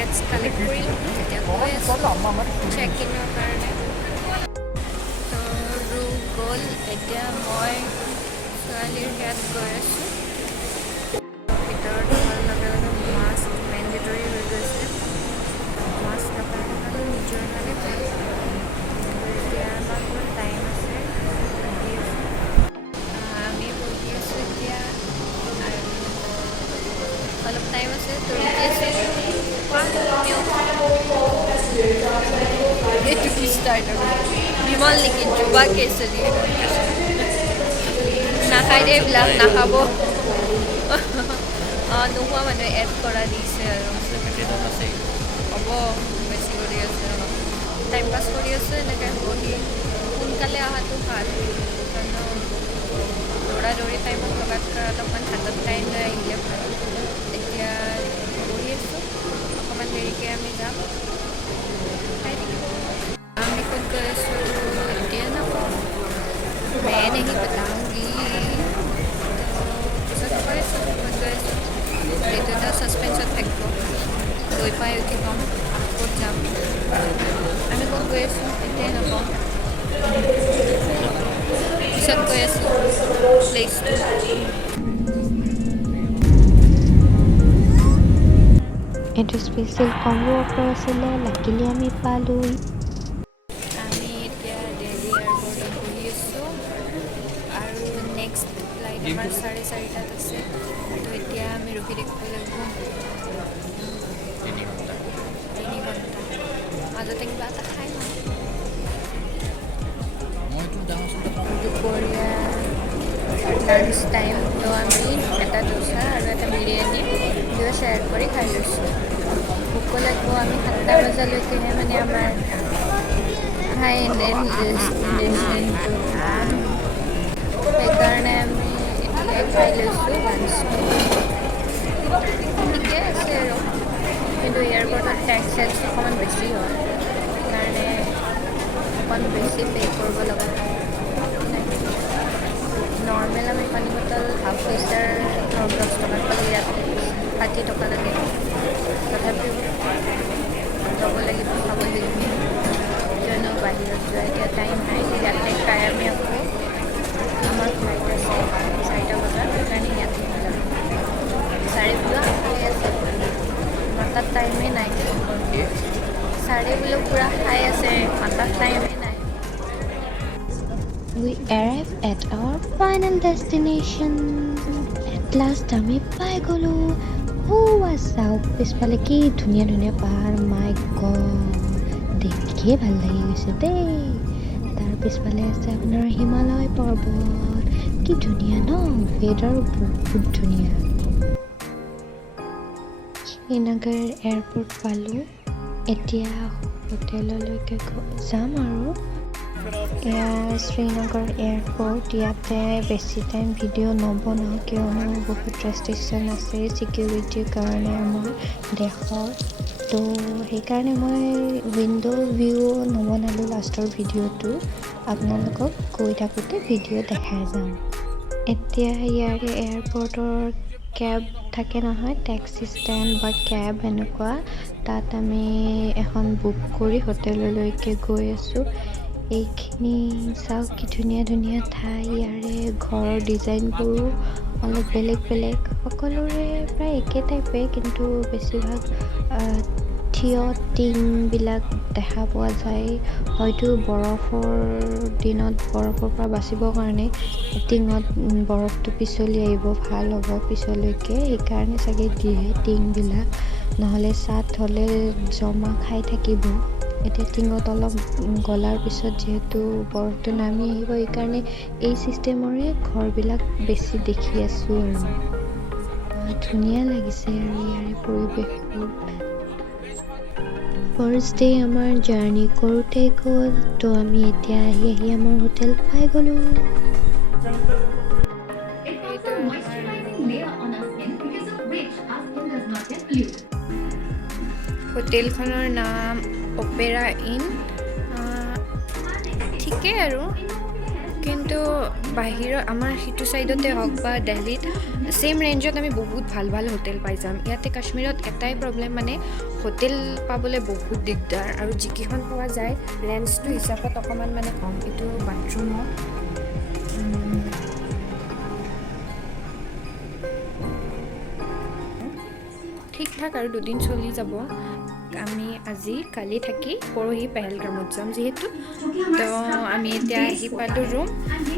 Tickets collect কৰিলোঁ এতিয়া গৈ আছোঁ চেক ইনৰ কাৰণে ৰু গ'ল এতিয়া মই ছোৱালীৰ সেয়াত গৈ আছোঁ ভিতৰত সোমোৱাৰ লগে লগে মাস্ক মেণ্ডেটৰী হৈ গৈছে মাস্ক নথকাৰ কাৰণে নিজৰ কাৰণে ভাল এতিয়া আমাৰ বহুত টাইম আছে আমি বহি আছোঁ এতিয়া আৰু অলপ টাইম আছে তো এইটো কি ষ্টাৰ্ট আৰু বিমল নেকি যুৱা কেচৰি নাখাই দে এইবিলাক নাখাব নোখোৱা মানুহে এড কৰা দিছে আৰু হ'ব বেছি কৰি আছে অলপ টাইম পাছ কৰি আছে এনেকৈ বহি সোনকালে অহাটো ভাল দৌৰা দৌৰি টাইমত লগাতকৈ অলপমান হাতত টাইম লৈ আহিলে ভাল এতিয়া বহি আছোঁ অকণমান দেৰিকৈ আমি যাম খাই থাকিব আমি ক'ত গৈ আছোঁ এতিয়া নকওঁ मैं नहीं बताऊंगी পিছত কৈ আছোঁ ক'ত গৈ আছোঁ এইটো এটা ছাছপেঞ্চত থাকিব গৈ পাই উঠি ক'ম ক'ত যাম আমি ক'ত গৈ আছোঁ এতিয়াই নকওঁ পিছত গৈ আছোঁ প্লেচটো এইটো স্পেচিয়েল কম্বো অফাৰ আছিলে লাকিলি আমি পালোঁ আমি এতিয়া দিল্লী এয়াৰপৰ্টত বহি আছোঁ আৰু নেক্সট ফ্লাইট আমাৰ 4:30 আছে তো এতিয়া আমি ৰখি থাকিব লাগিব 3 ঘণ্টা মাজতে কিবা এটা খাই লওঁ দুপৰীয়া লাঞ্চ টাইম তো আমি এটা দোচা আৰু এটা বিৰিয়ানী দুয়ো শ্বেয়াৰ কৰি খাই লৈছোঁ ভোক লাগিব আমি 7টা বজালৈকেহে মানে আমাৰ হাই ৰেষ্টুৰেণ্টটো সেইকাৰণে আমি এতিয়াই খাই লৈছোঁ লাঞ্চটো ঠিকে আছে আৰু কিন্তু এয়াৰপৰ্টত টেক্স অকণমান বেছি হয় সেইকাৰণে অকণমান বেছি পে' কৰিব লগা হয় নৰ্মেল আমি পানী বটল হাফ লিটাৰ 10 টকাত পালে ইয়াতে 60 টকা লাগে তথাপিও ল'ব লাগিব খাব লাগিব কিয়নো বাহিৰত যোৱা এতিয়া টাইম নাই ইয়াতে খাই আমি আকৌ আমাৰ ফ্লাইট আছে 4টা বজাত সেইকাৰণে ইয়াতে যাম 4:00 খাই আছে মাতাত টাইমেই নাই 4:00 পূৰা খাই আছে মাতাত টাইমেই নাই We arrived at our final destination. At last আমি পাই গ'লো চাওক পিছফালে কি ধুনীয়া ধুনীয়া পাহাৰ মাই গড দেখিয়ে ভাল লাগি গৈছে দেই তাৰ পিছফালে আছে আপোনাৰ হিমালয় পৰ্বত কি ধুনীয়া ন ৱেডাৰ বহুত ধুনীয়া শ্ৰীনগৰ এয়াৰপৰ্ট পালোঁ এতিয়া হোটেললৈকে যাম আৰু এয়া শ্ৰীনগৰ এয়াৰপৰ্ট ইয়াতে বেছি টাইম ভিডিঅ' নবনাওঁ কিয়নো বহুত ৰেষ্ট্ৰিকশ্যন আছে ছিকিউৰিটিৰ কাৰণে আমাৰ দেশত তো সেইকাৰণে মই উইণ্ড' ভিউ নবনালোঁ লাষ্টৰ ভিডিঅ'টো আপোনালোকক গৈ থাকোঁতে ভিডিঅ' দেখাই যাম এতিয়া ইয়াৰে এয়াৰপৰ্টৰ কেব থাকে নহয় টেক্সি ষ্টেণ্ড বা কেব এনেকুৱা তাত আমি এখন বুক কৰি হোটেললৈকে গৈ আছোঁ এইখিনি চাওক কি ধুনীয়া ধুনীয়া ঠাই ইয়াৰে ঘৰৰ ডিজাইনবোৰো অলপ বেলেগ বেলেগ সকলোৰে প্ৰায় একে টাইপে কিন্তু বেছিভাগ থিয় টিংবিলাক দেখা পোৱা যায় হয়তো বৰফৰ দিনত বৰফৰ পৰা বাচিবৰ কাৰণে টিঙত বৰফটো পিছলি আহিব ভাল হ'ব পিছলৈকে সেইকাৰণে চাগে দিয়ে টিংবিলাক নহ'লে ছাট হ'লে জমা খাই থাকিব এতিয়া টিঙত অলপ গলাৰ পিছত যিহেতু বৰফটো নামি আহিব সেইকাৰণে এই ছিষ্টেমৰে ঘৰবিলাক বেছি দেখি আছোঁ আৰু ধুনীয়া লাগিছে আৰু ইয়াৰে পৰিৱেশবোৰ ফাৰ্ষ্ট ডে আমাৰ জাৰ্ণি কৰোঁতে গ'ল তো আমি এতিয়া আহি আমাৰ হোটেল পাই গ'লোঁ হোটেলখনৰ নাম অপেৰা ইন ঠিকেই আৰু কিন্তু বাহিৰৰ আমাৰ সিটো ছাইডতে হওক বা দিল্লীত ছেইম ৰেঞ্জত আমি বহুত ভাল ভাল হোটেল পাই যাম। ইয়াতে কাশ্মীৰত এটাই প্ৰব্লেম মানে হোটেল পাবলৈ বহুত দিগদাৰ, আৰু যিকেইখন পোৱা যায় ৰেঞ্জটো হিচাপত অকণমান মানে কম। এইটো বাথৰুমত ঠিক ঠাক আৰু 2 দিন চলি যাব। আমি আজি কালি থাকি পৰহি পেহেলগামত যাম যিহেতু, তো আমি এতিয়া আহি পালোঁ ৰুম,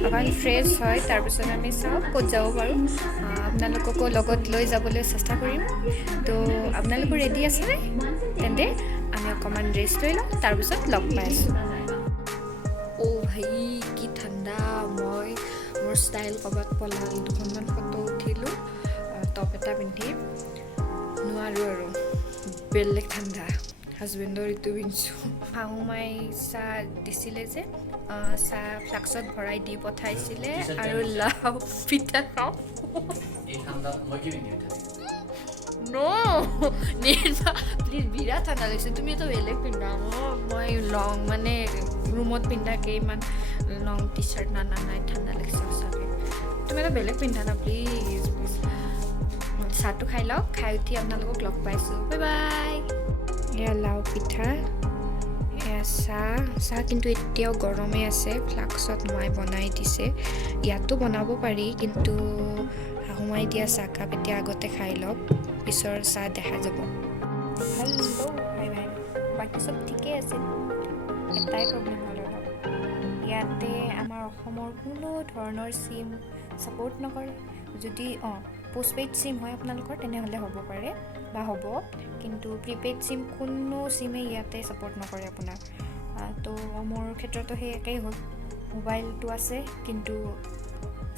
অকণ ফ্ৰেছ হয়, তাৰপিছত আমি চাওঁ ক'ত যাব পাৰোঁ। আপোনালোককো লগত লৈ যাবলৈ চেষ্টা কৰিম। তো আপোনালোকো ৰেডি আছেনে? তেন্তে আমি অকণমান ৰেষ্ট লৈ লওঁ, তাৰপিছত লগ পাই আছোঁ। অ' ভাই কি ঠাণ্ডা! মই মোৰ ষ্টাইল ক'ৰবাত পলাল, 2খনমান ফটো উঠিলোঁ টপ এটা পিন্ধি। নোৱাৰোঁ আৰু, বেলেগ ঠাণ্ডা। হাজবেণ্ডৰ এইটো পিন্ধিছোঁ। শাহুমাই চাহ দিছিলে যে, চাহ ফ্লাক্সত ভৰাই দি পঠাইছিলে আৰু লাও পিঠা খাওঁ। প্লিজ বিৰাট ঠাণ্ডা লাগিছে, তুমি এটা বেলেগ পিন্ধা। মই লং মানে ৰুমত পিন্ধাকৈ ইমান লং টি চাৰ্ট নানা নাই, ঠাণ্ডা লাগিছে সঁচাকৈ। তুমি এটা বেলেগ পিন্ধা না প্লিজ। চাহটো খাই লওক, খাই উঠি আপোনালোকক লগ পাইছোঁ। Bye bye. এয়া লাও পিঠা, এয়া চাহ কিন্তু এতিয়াও গৰমেই আছে, ফ্লাক্সত মায়ে বনাই দিছে। ইয়াতো বনাব পাৰি, কিন্তু শাহুমাই দিয়া চাহকাপ এতিয়া আগতে খাই লওক, পিছৰ চাহ দেখা যাব। Hello' bye bye. বাকী চব ঠিকেই আছে, এটাই প্ৰব্লেম হ'ল অলপ। ইয়াতে আমাৰ অসমৰ কোনো ধৰণৰ চিম ছাপোৰ্ট নকৰে। যদি পোষ্টপেইড চিম হয় আপোনালোকৰ তেনেহ'লে হ'ব পাৰে বা হ'ব, কিন্তু প্ৰিপেইড চিম কোনো চিমেই ইয়াতে ছাপোৰ্ট নকৰে আপোনাৰ। তো মোৰ ক্ষেত্ৰতো সেই একেই হ'ল, মোবাইলটো আছে কিন্তু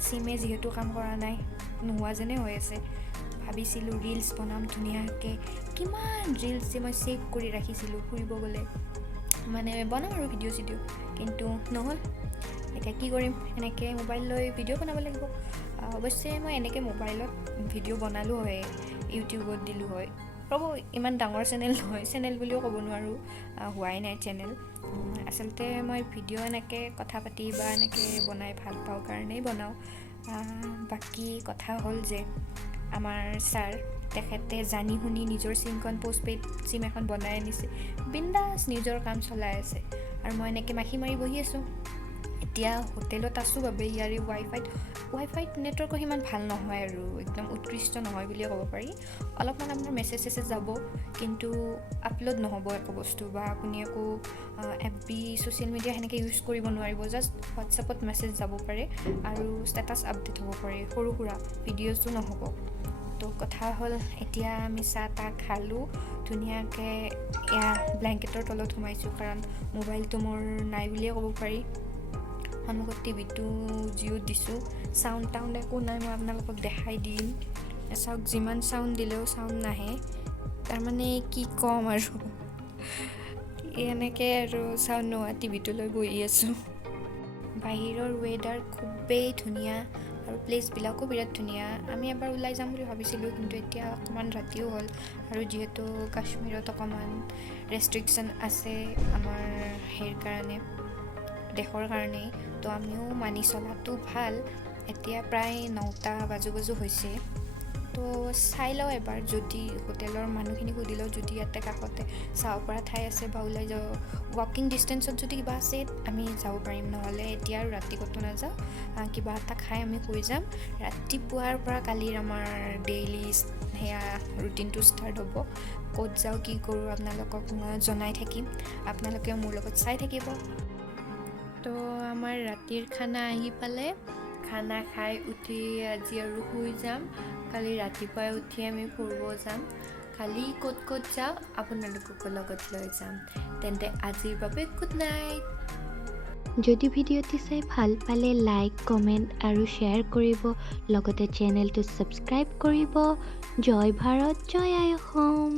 চিমে যিহেতু কাম কৰা নাই, নোহোৱা যেনে হৈ আছে। ভাবিছিলোঁ ৰিলছ বনাম ধুনীয়াকৈ, কিমান ৰিলছ যে মই ছেভ কৰি ৰাখিছিলোঁ ফুৰিব গ'লে, মানে বনাম আৰু ভিডিঅ' চিডিঅ', কিন্তু নহ'ল। এতিয়া কি কৰিম, এনেকৈ মোবাইল লৈ ভিডিঅ' বনাব লাগিব। অৱশ্যে মই এনেকৈ মোবাইলত ভিডিঅ' বনালোঁ হয়, ইউটিউবত দিলোঁ হয়। ৰ'ব, ইমান ডাঙৰ চেনেল নহয়, চেনেল বুলিও ক'ব নোৱাৰোঁ, হোৱাই নাই চেনেল। আচলতে মই ভিডিঅ' এনেকৈ কথা পাতি বা এনেকৈ বনাই ভাল পাওঁ কাৰণেই বনাওঁ। বাকী কথা হ'ল যে আমাৰ ছাৰ, তেখেতে জানি শুনি নিজৰ চিমখন পোষ্টপেইড চিম এখন বনাই আনিছে, বিন্দাছ নিজৰ কাম চলাই আছে, আৰু মই এনেকৈ মাখি মাৰি বহি আছোঁ। এতিয়া হোটেলত আছোঁ বাবে ইয়াৰে ৱাইফাইত নেটৱৰ্কো সিমান ভাল নহয়, আৰু একদম উৎকৃষ্ট নহয় বুলিয়ে ক'ব পাৰি। অলপমান আপোনাৰ মেছেজ যাব, কিন্তু আপলোড নহ'ব একো বস্তু, বা আপুনি একো FB ছ'চিয়েল মিডিয়া সেনেকৈ ইউজ কৰিব নোৱাৰিব। জাষ্ট হোৱাটছএপত মেছেজ যাব পাৰে আৰু ষ্টেটাছ আপডেট হ'ব পাৰে, সৰু সুৰা ভিডিঅ'জো নহ'ব। তো কথা হ'ল, এতিয়া আমি চাহ তাহ খালোঁ ধুনীয়াকৈ, এয়া ব্লেংকেটৰ তলত সোমাইছোঁ, কাৰণ মোবাইলটো মোৰ নাই বুলিয়ে ক'ব পাৰি। সন্মুখত টিভিটো জিঅ'ত দিছোঁ, চাউণ্ড একো নাই, মই আপোনালোকক দেখাই দিম। চাওক, যিমান চাউণ্ড দিলেও চাউণ্ড নাহে, তাৰমানে কি ক'ম আৰু, এনেকৈ আৰু চাউণ্ড নোহোৱা টিভিটো লৈ বহি আছোঁ। বাহিৰৰ ৱেডাৰ খুবেই ধুনীয়া, আৰু প্লেচবিলাকো বিৰাট ধুনীয়া। আমি এবাৰ ওলাই যাম বুলি ভাবিছিলোঁ, কিন্তু এতিয়া অকণমান ৰাতিও হ'ল, আৰু যিহেতু কাশ্মীৰত অকণমান ৰেষ্ট্ৰিকশ্যন আছে আমাৰ কাৰণে, দেশৰ কাৰণেই, তো আমিও মানি চলাটো ভাল। এতিয়া প্ৰায় 9টা বাজু হৈছে, তো চাই লওঁ এবাৰ, যদি হোটেলৰ মানুহখিনিক সুধি লওঁ, যদি ইয়াতে কাষতে চাব পৰা ঠাই আছে বা ওলাই যাব ৱাকিং ডিষ্টেঞ্চত যদি কিবা আছে আমি যাব পাৰিম, নহ'লে এতিয়া আৰু ৰাতি ক'তো নাযাওঁ, কিবা এটা খাই আমি শুই যাম। ৰাতিপুৱাৰ পৰা কালিৰ আমাৰ ডেইলি সেয়া ৰুটিনটো ষ্টাৰ্ট হ'ব। ক'ত যাওঁ কি কৰোঁ আপোনালোকক জনাই থাকিম, আপোনালোকে মোৰ লগত চাই থাকিব। তো আমাৰ ৰাতিৰ খানা আহি পালে, খানা খাই উঠি আজি আৰু শুই যাম। কালি ৰাতিপুৱাই উঠি আমি ফুৰিব যাম, কালি ক'ত যাওঁ আপোনালোককো লগত লৈ যাম। তেন্তে আজিৰ বাবে গুড নাইট। যদি ভিডিঅ'টি চাই ভাল পালে লাইক, কমেণ্ট আৰু শ্বেয়াৰ কৰিব, লগতে চেনেলটো ছাবস্ক্ৰাইব কৰিব। জয় ভাৰত, জয় আই অসম।